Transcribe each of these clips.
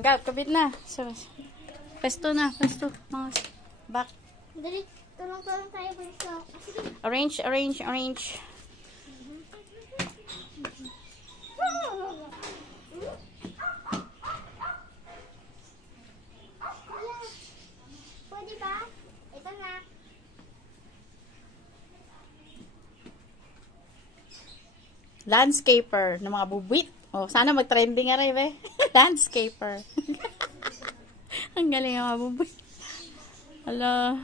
Kabit na. So, pesto na. Pesto. Mga back. Dali, tulong-tulong tayo bunso. Arrange, arrange, arrange. Pwede ba? Ito na. Landscaper ng mga bubwit. Oh, sana mag-trending nga rin, eh. Landscaper. Ang galing ang mga bubwit. Hala.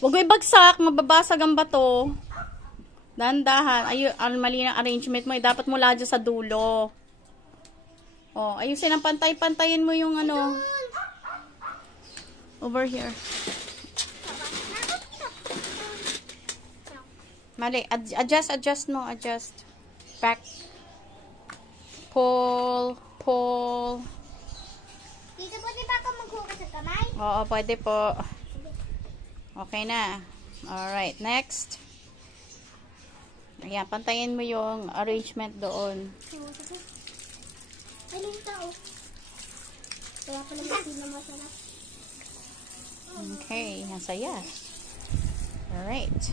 Huwag mo ibagsak, mababasag ang bato. Dahan-dahan. Ang mali ng arrangement mo. Dapat mula dyan sa dulo. Oh, ayusin ang pantay-pantayin mo yung ano. Over here. Mali. Adjust mo. Adjust. Back. Pull. Pull. Dito pwede ba ako maghugas sa kamay? Oo, pwede po. Okay na. Alright, next. Ayan, pantayin mo yung arrangement doon. Ay, lang tao. Kaya pala hindi na masarap. Okay, ang saya. Alright.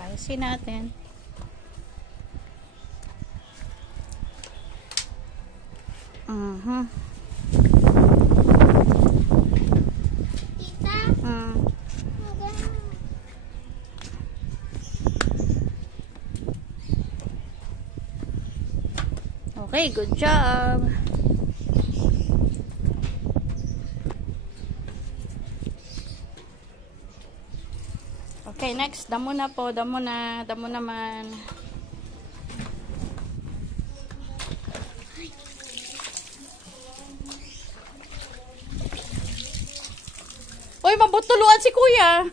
Ayusin natin. Tita? Okay, good job. Okay, next. Damo na po. Damo na. Damo naman. Uy, mabutuluan si kuya.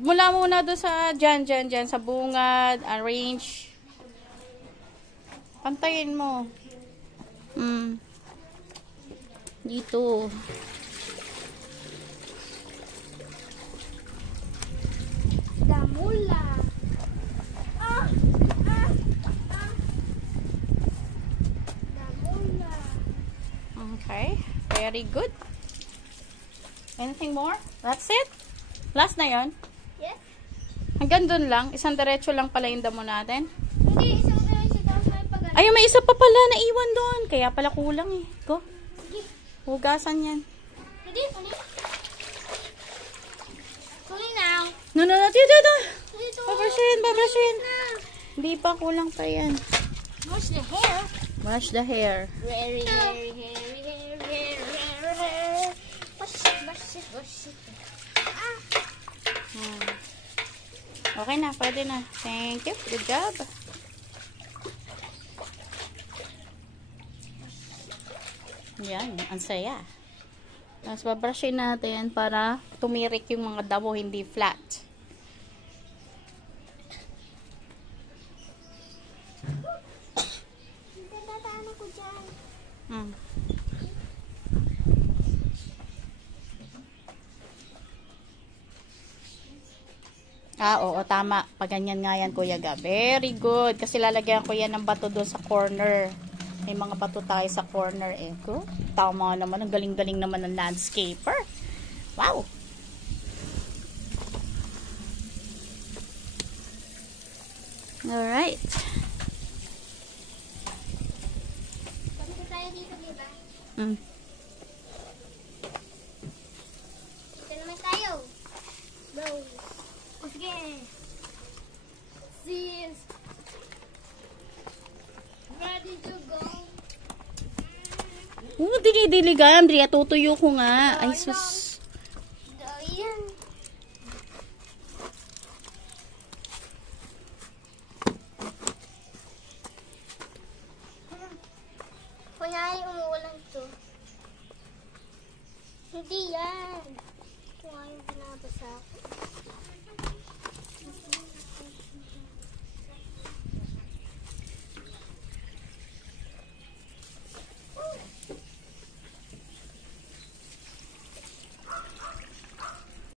Mula muna doon sa dyan, sa bungad. Arrange. Pantayin mo. Dito. Damula. Damula. Okay. Very good. Anything more? That's it? Last na yon. Yes? Hanggang dun lang. Isang diretso lang pala yung damo natin. Hindi, isang diretso daw may pagano. Ay, may isa pa pala na iwan doon. Kaya pala kulang eh. Go. Sige. Hugasan yan. Hindi, ano? Tuloy now. No. Dito. Dito. Babrushin. Hindi pa, kulang pa yan. Wash the hair. Wash the hair. Hair. Wash it. Okay na, pwede na. Thank you. Good job. Yan, ang saya. Tapos babrushin natin para tumirik yung mga damo, hindi flat. Tataan ako dyan. Oo, tama. Pag ganyan nga yan, Kuya Gab. Very good. Kasi lalagyan ko yan ng bato doon sa corner. May mga bato tayo sa corner eh. Tama naman. Ang galing-galing naman ng landscaper. Wow! Alright. Pagod tayo dito, diba? Dito naman tayo. Go. Sige. Sis. Ready to go. Dili-diligan. Andrea, tutuyo ko nga. Ay, sus. Ayan. Kunyari, umuulan to. Hindi yan. Kunyari, binabasa ako.